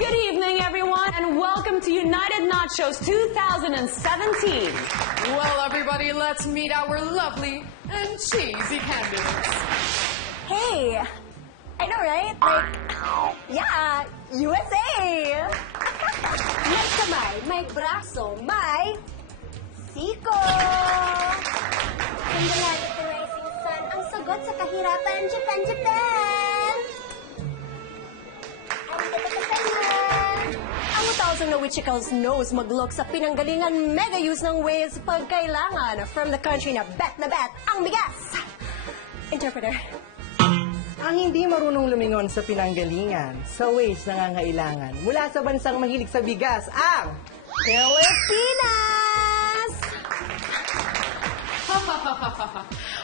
Good evening, everyone, and welcome to United Nachos 2017. Well, everybody, let's meet our lovely and cheesy candidates. Hey, I know, right? Like, yeah, USA! May kamay, may braso, may siko! From the land of the rising sun, ang sagot sa kahirapan, Japan, Japan! Ang 1,000 na Wichicals knows mag-look sa pinanggalingan mega use ng ways pagkailangan from the country na bet ang bigas! Interpreter. Ang hindi marunong lumingon sa pinanggalingan, sa ways nangangailangan, mula sa bansang mahilig sa bigas, ang Pilipinas!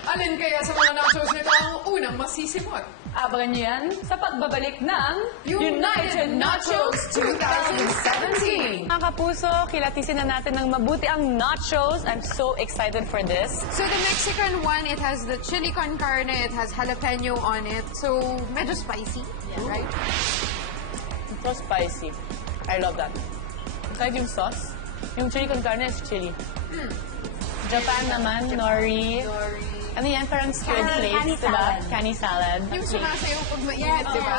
Alin kaya sa mga nachos nito ang unang masisimot? Abangan niyo yan sa pagbabalik ng United Nachos 2017! Mga kapuso, kilatisin na natin ng mabuti ang nachos. I'm so excited for this. So the Mexican one, it has the chili con carne, it has jalapeno on it. So, medyo spicy, right? It's so spicy. I love that. Aside yung sauce, yung chili con carne is chili. Japan naman, nori. Ano yan? Parang squid flakes, diba? Canny salad. Yung sumasayaw pag mainit, diba?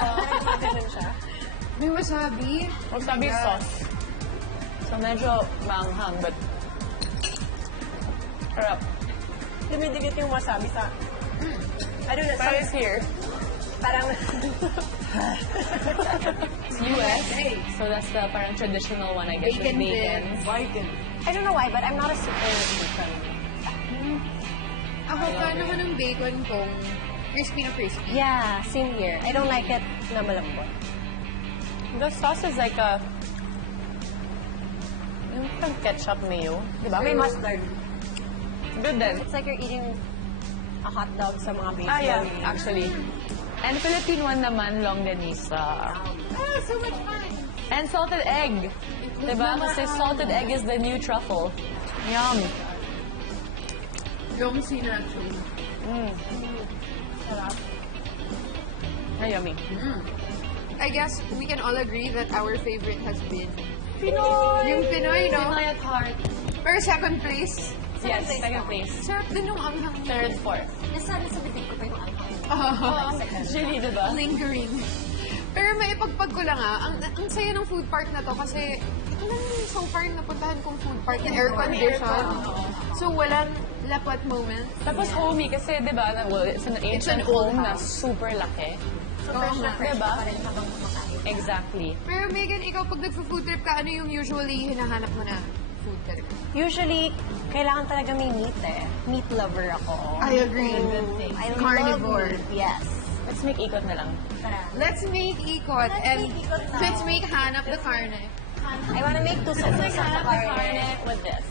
May wasabi. Wasabi sauce. So medyo manghang, but sarap. Dumidikit yung wasabi sa... I don't know, Parang here. parang... It's US. So that's the parang traditional one, I guess, with bacon. I don't know why, but I'm not a super fan. Ako pa naman ang bacon kong crispy na crispy. Yeah, same here. I don't like it na malambot. The sauce is like a... Yung parang ketchup mayo. Diba? May mustard. Good din. It's like you're eating a hot dog sa mga bakery. Ah, yeah, actually. And Philippine one naman, longganisa. So much fun! And salted egg. Diba? Kasi salted egg is the new truffle. Yum. Yung sinacho. Ay, yummy. I guess we can all agree that our favorite has been Pinoy! yung Pinoy, no? Pinoy at heart. Pero second place, Yes, second place. sarap din yung anghang. Third, fourth. Nasali sa bibig ko pa yung alcohol. Chili, diba? Lingering. Pero may ipagpag ko lang ang saya ng food park na to kasi ito lang yung so far yung napuntahan kong food park na air condition. So walang lapot moment. Tapos homey kasi, diba, well, it's an ancient old home na house. super laki. Diba? Exactly. Pero Megan, ikaw pag nagpo-food trip ka, ano yung usually hinahanap mo na food trip? Usually, kailangan talaga may meat eh. Meat lover ako. I agree. I Carnivore. love meat. Yes. Let's make ikot na lang. Tara. Let's make ikot and make ikot now. let's make hanap the carne. I wanna make two Let's make sauces hanap sa the carne with this.